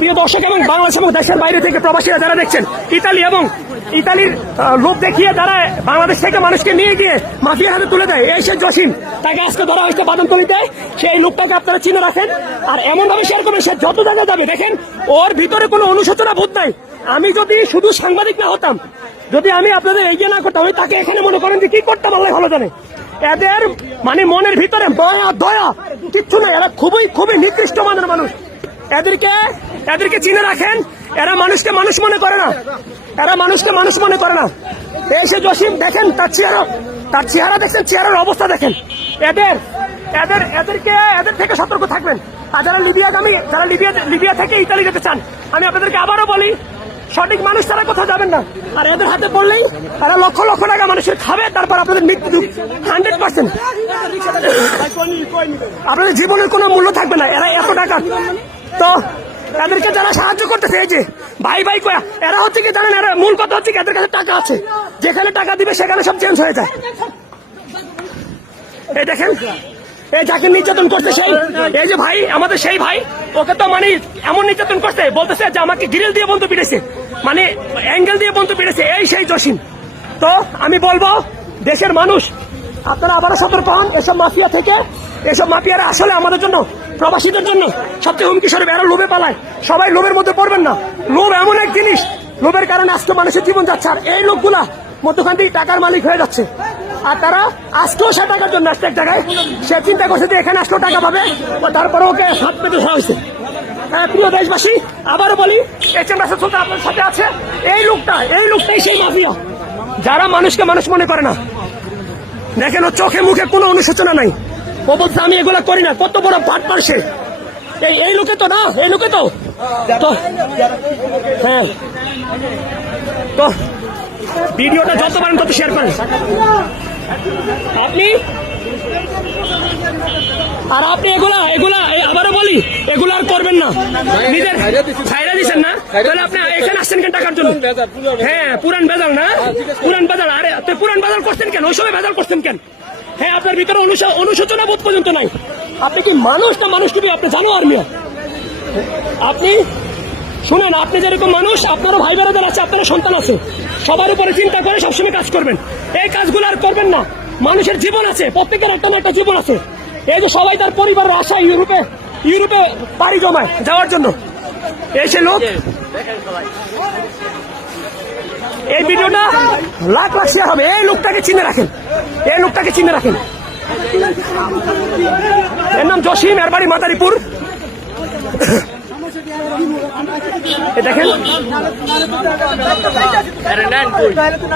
প্রিয় দর্শক এবং বাংলাদেশ এবং দেশের বাইরে থেকে প্রবাসীরা যারা দেখছেন ইতালি এবং ইতালির লোক দেখিয়ে তারা বাংলাদেশ থেকে মানুষকে নিয়ে গিয়ে মাফিয়ার হাতে তুলে দেয় এই সে জসিম তাকে আজকে ধরা হয়েছে দেয় সেই লোকটাকে আপনারা চিনে রাখেন আর এমনভাবে শেয়ার করবেন সে যত জায়গায় যাবে দেখেন ওর ভিতরে কোনো অনুশোচনা বোধ নাই আমি যদি শুধু সাংবাদিক না হতাম যদি আমি আপনাদের এগিয়ে না করতাম আমি তাকে এখানে মনে করেন যে কি করতাম আল্লাহ ভালো জানে এদের মানে মনের ভিতরে দয়া দয়া কিচ্ছু নাই এরা খুবই খুবই নিকৃষ্ট মানের মানুষ এদেরকে এদেরকে চিনে রাখেন এরা মানুষকে মানুষ মনে করে না এরা মানুষকে মানুষ মনে করে না এসে জসিম দেখেন তার চেহারা তার চেহারা দেখছেন চেহারার অবস্থা দেখেন এদের এদের এদেরকে এদের থেকে সতর্ক থাকবেন আর যারা লিবিয়াগামী যারা লিবিয়া লিবিয়া থেকে ইতালি যেতে চান আমি আপনাদেরকে আবারও বলি সঠিক মানুষ তারা কোথাও যাবেন না আর এদের হাতে পড়লেই তারা লক্ষ লক্ষ টাকা মানুষের খাবে তারপর আপনাদের মৃত্যু হান্ড্রেড পার্সেন্ট আপনাদের জীবনের কোনো মূল্য থাকবে না এরা এত টাকা তো তাদেরকে যারা সাহায্য করতেছে এই যে ভাই ভাই কয়া এরা হচ্ছে কি জানেন এরা মূল কথা হচ্ছে কি এদের কাছে টাকা আছে যেখানে টাকা দিবে সেখানে সব চেঞ্জ হয়ে যায় এই দেখেন এই যাকে নির্যাতন করছে সেই এই যে ভাই আমাদের সেই ভাই ওকে তো মানে এমন নির্যাতন করছে বলতেছে যে আমাকে গ্রিল দিয়ে বন্ধু পিড়েছে মানে অ্যাঙ্গেল দিয়ে বন্ধু পিড়েছে এই সেই জসিম তো আমি বলবো দেশের মানুষ আপনারা আবারও সতর্ক হন এসব মাফিয়া থেকে এসব মাফিয়ারা আসলে আমাদের জন্য প্রবাসীদের জন্য সবচেয়ে হুমকি স্বরূপ এরা লোভে পালায় সবাই লোভের মধ্যে পড়বেন না লোভ এমন এক জিনিস লোভের কারণে আজকে মানুষের জীবন যাচ্ছে আর এই লোকগুলা মধ্যখান থেকে টাকার মালিক হয়ে যাচ্ছে আর তারা আজকেও সে টাকার জন্য আসতে এক জায়গায় সে চিন্তা করছে যে এখানে আসলেও টাকা পাবে তারপরে ওকে হাত পেতে হয়েছে হ্যাঁ, প্রিয় দেশবাসী আবারও বলি এইচ এম রাসেল সুলতান আপনার সাথে আছে এই লোকটা এই লোকটাই সেই মাফিয়া যারা মানুষকে মানুষ মনে করে না দেখেন চোখে মুখে কোনো অনুশোচনা নাই ও বলছে আমি এগুলা করি না কত বড় পাট পারছে এই এই লোকে তো না এই লোকে তো তো হ্যাঁ তো ভিডিওটা যত পারেন তত শেয়ার করেন আপনি আর আপনি এগুলা এগুলা আবারও বলি এগুলা আর করবেন না নিজের ছাইরা দিচ্ছেন না তাহলে আপনি এখানে আসছেন কেন টাকার জন্য হ্যাঁ পুরান বেজাল না পুরান বেজাল আরে পুরান বেজাল করছেন কেন ওই সময় বেজাল করছেন কেন হ্যাঁ আপনার ভিতরে অনুশোচনা বোধ পর্যন্ত নাই আপনি কি মানুষ না মানুষ কি আপনি জানো আর আপনি শুনেন আপনি যেরকম মানুষ আপনারও ভাই বেড়াদের আছে আপনারও সন্তান আছে সবার উপরে চিন্তা করে সবসময় কাজ করবেন এই কাজগুলো আর করবেন না মানুষের জীবন আছে প্রত্যেকের একটা না একটা জীবন আছে এই যে সবাই তার পরিবারের আশা ইউরোপে ইউরোপে পাড়ি জমায় যাওয়ার জন্য এসে লোক এই ভিডিওটা লাখ লাখ শেয়ার হবে এই লোকটাকে চিনে রাখেন এই লোকটাকে চিনে রাখেন এর নাম জসিম এর বাড়ি মাদারীপুর দেখেন